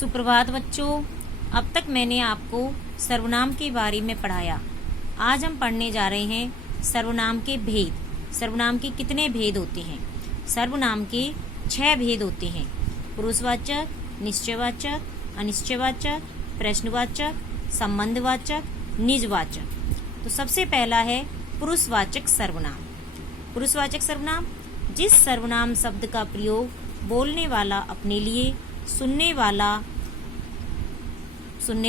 सुप्रभात बच्चों, अब तक मैंने आपको सर्वनाम के बारे में पढ़ाया। आज हम पढ़ने जा रहे हैं सर्वनाम के भेद। सर्वनाम के कितने भेद होते हैं? सर्वनाम के 6 भेद होते हैं। पुरुषवाचक, निश्चयवाचक, अनिश्चयवाचक, प्रश्नवाचक, संबंधवाचक, निजवाचक। तो सबसे पहला है पुरुषवाचक सर्वनाम। पुरुषवाचक सर्वनाम जिस सर्वनाम शब्द का प्रयोग बोलने वाला अपने लिए, सुनने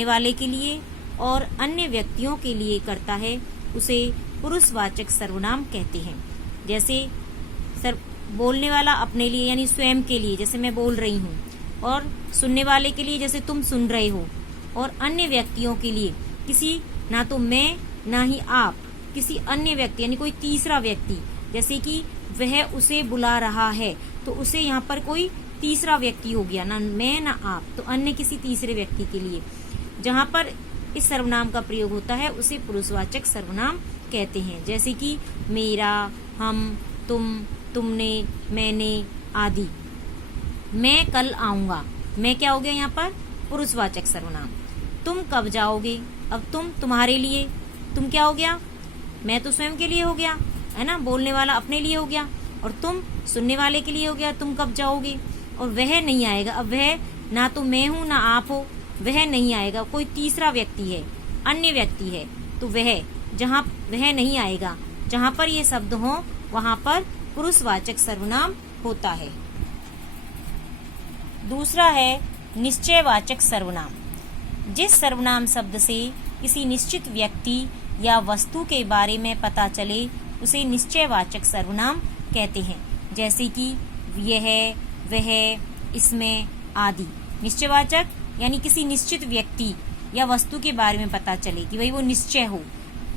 वाले के लिए और अन्य व्यक्तियों के लिए करता है, उसे पुरुषवाचक सर्वनाम कहते हैं। जैसे बोलने वाला अपने लिए यानी स्वयं के लिए, जैसे मैं बोल रही हूँ, और सुनने वाले के लिए जैसे तुम सुन रहे हो, और अन्य व्यक्तियों के लिए किसी, ना तो मैं ना ही आप, किसी अन्य व्यक्ति यानी कोई तीसरा व्यक्ति, जैसे कि वह उसे बुला रहा है तो उसे यहाँ पर कोई तीसरा व्यक्ति हो गया, ना मैं ना आप, तो अन्य किसी तीसरे व्यक्ति के लिए जहाँ पर इस सर्वनाम का प्रयोग होता है उसे पुरुषवाचक सर्वनाम कहते हैं। जैसे कि मेरा, हम, तुम, तुमने, मैंने आदि। मैं कल आऊंगा, मैं क्या हो गया यहाँ पर? पुरुषवाचक सर्वनाम। तुम कब जाओगे? अब तुम तुम्हारे लिए, तुम क्या हो गया? मैं तो स्वयं के लिए हो गया, है ना, बोलने वाला अपने लिए हो गया, और तुम सुनने वाले के लिए हो गया, तुम कब जाओगे। और वह नहीं आएगा, अब वह ना तो मैं हूं ना आप हो, वह नहीं आएगा, कोई तीसरा व्यक्ति है, अन्य व्यक्ति है, तो वह, जहाँ वह नहीं आएगा, जहाँ पर ये शब्द हो वहां पर पुरुषवाचक सर्वनाम होता है। दूसरा है निश्चयवाचक सर्वनाम। जिस सर्वनाम शब्द से किसी निश्चित व्यक्ति या वस्तु के बारे में पता चले उसे निश्चयवाचक सर्वनाम कहते हैं। जैसे कि यह, वह, इसमें आदि। निश्चयवाचक यानी किसी निश्चित व्यक्ति या वस्तु के बारे में पता चले कि भाई वो निश्चय हो।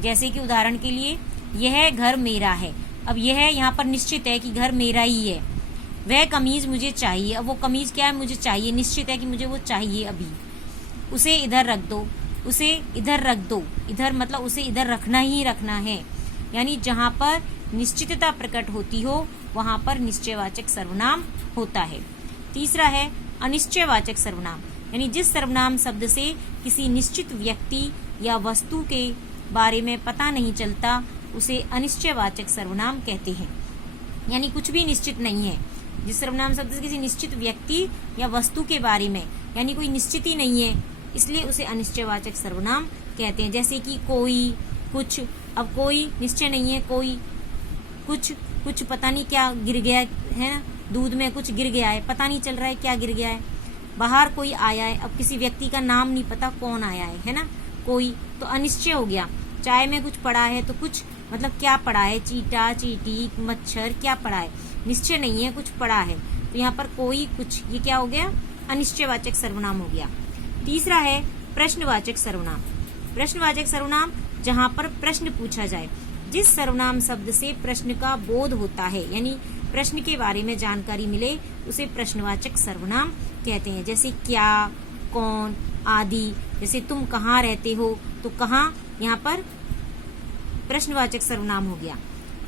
जैसे कि उदाहरण के लिए यह घर मेरा है, अब यह यहाँ पर निश्चित है कि घर मेरा ही है। वह कमीज मुझे चाहिए, अब वो कमीज क्या है? मुझे चाहिए, निश्चित है कि मुझे वो चाहिए अभी। उसे इधर रख दो, उसे इधर रख दो, इधर मतलब उसे इधर रखना ही रखना है। यानी जहाँ पर निश्चितता प्रकट होती हो वहां पर निश्चयवाचक सर्वनाम होता है। तीसरा है अनिश्चयवाचक सर्वनाम, यानी जिस सर्वनाम शब्द से किसी निश्चित व्यक्ति या वस्तु के बारे में पता नहीं चलता उसे अनिश्चयवाचक सर्वनाम कहते हैं। यानी कुछ भी निश्चित नहीं है। जिस सर्वनाम शब्द से किसी निश्चित व्यक्ति या वस्तु के बारे में यानी कोई निश्चित ही नहीं है, इसलिए उसे अनिश्चयवाचक सर्वनाम कहते हैं। जैसे कि कोई, कुछ। अब कोई निश्चय नहीं है, कोई, कुछ पता नहीं क्या गिर गया है ना, दूध में कुछ गिर गया है, पता नहीं चल रहा है क्या गिर गया है। बाहर कोई आया है, अब किसी व्यक्ति का नाम नहीं पता कौन आया है ना, कोई, तो अनिश्चय हो गया। चाय में कुछ पड़ा है, तो कुछ मतलब क्या पड़ा है? चीटा, चींटी, मच्छर, क्या पड़ा है? निश्चय नहीं है, कुछ पड़ा है। तो यहाँ पर कोई, कुछ, ये क्या हो गया? अनिश्चयवाचक सर्वनाम हो गया। तीसरा है प्रश्नवाचक सर्वनाम। प्रश्नवाचक सर्वनाम जहाँ पर प्रश्न पूछा जाए, जिस सर्वनाम शब्द से प्रश्न का बोध होता है यानी प्रश्न के बारे में जानकारी मिले उसे प्रश्नवाचक सर्वनाम कहते हैं। जैसे क्या, कौन आदि। जैसे तुम कहाँ रहते हो, तो कहाँ यहाँ पर प्रश्नवाचक सर्वनाम हो गया।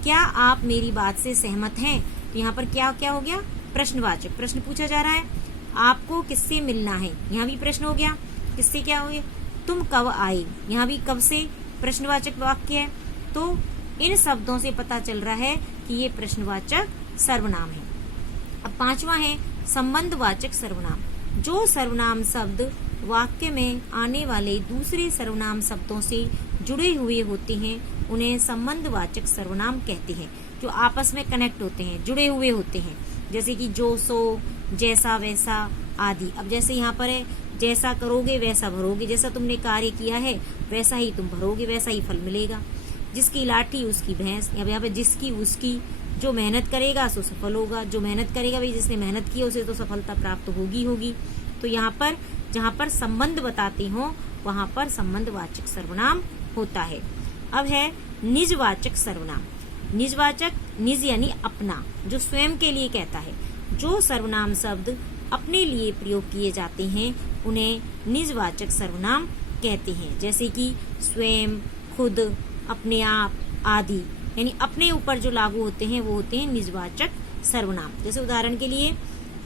क्या आप मेरी बात से सहमत हैं? तो यहाँ पर क्या क्या हो गया? प्रश्नवाचक, प्रश्न पूछा जा रहा है। आपको किससे मिलना है? यहाँ भी प्रश्न हो गया, किससे क्या हो गया? तुम कब आए? यहाँ भी कब से प्रश्नवाचक वाक्य है। तो इन शब्दों से पता चल रहा है कि ये प्रश्नवाचक सर्वनाम है। अब पांचवा है संबंधवाचक सर्वनाम। जो सर्वनाम शब्द वाक्य में आने वाले दूसरे सर्वनाम शब्दों से जुड़े हुए होते हैं उन्हें संबंधवाचक सर्वनाम कहते हैं। जो आपस में कनेक्ट होते हैं, जुड़े हुए होते हैं। जैसे कि जो, सो, जैसा, वैसा आदि। अब जैसे यहाँ पर है, जैसा करोगे वैसा भरोगे, जैसा तुमने कार्य किया है वैसा ही तुम भरोगे, वैसा ही फल मिलेगा। जिसकी लाठी उसकी भैंस, यहाँ पे जिसकी उसकी, जो मेहनत करेगा सो सफल होगा। जो मेहनत करेगा भाई, जिसने मेहनत की उसे तो सफलता प्राप्त होगी। तो यहाँ पर जहाँ पर संबंध बताते हो वहां पर संबंधवाचक सर्वनाम होता है। अब है निजवाचक सर्वनाम। निजवाचक, निज यानी अपना, जो स्वयं के लिए कहता है। जो सर्वनाम शब्द अपने लिए प्रयोग किए जाते हैं उन्हें निजवाचक सर्वनाम कहते हैं। जैसे कि स्वयं, खुद, अपने आप आदि। यानी अपने ऊपर जो लागू होते हैं वो होते हैं निजवाचक सर्वनाम। जैसे उदाहरण के लिए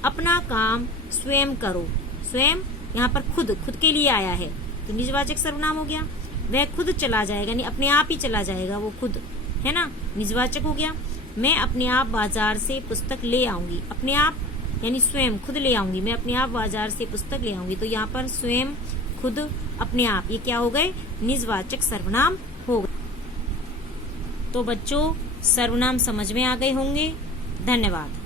अपना काम स्वयं करो, स्वयं यहाँ पर खुद के लिए आया है तो निजवाचक सर्वनाम हो गया। वह खुद चला जाएगा, यानी अपने आप ही चला जाएगा, वो खुद है ना, निजवाचक हो गया। मैं अपने आप बाजार से पुस्तक ले आऊंगी, अपने आप यानी स्वयं खुद ले आऊंगी, मैं अपने आप बाजार से पुस्तक ले आऊंगी। तो यहाँ पर स्वयं, खुद, अपने आप, ये क्या हो गए, निजवाचक सर्वनाम हो गए। तो बच्चों सर्वनाम समझ में आ गए होंगे। धन्यवाद।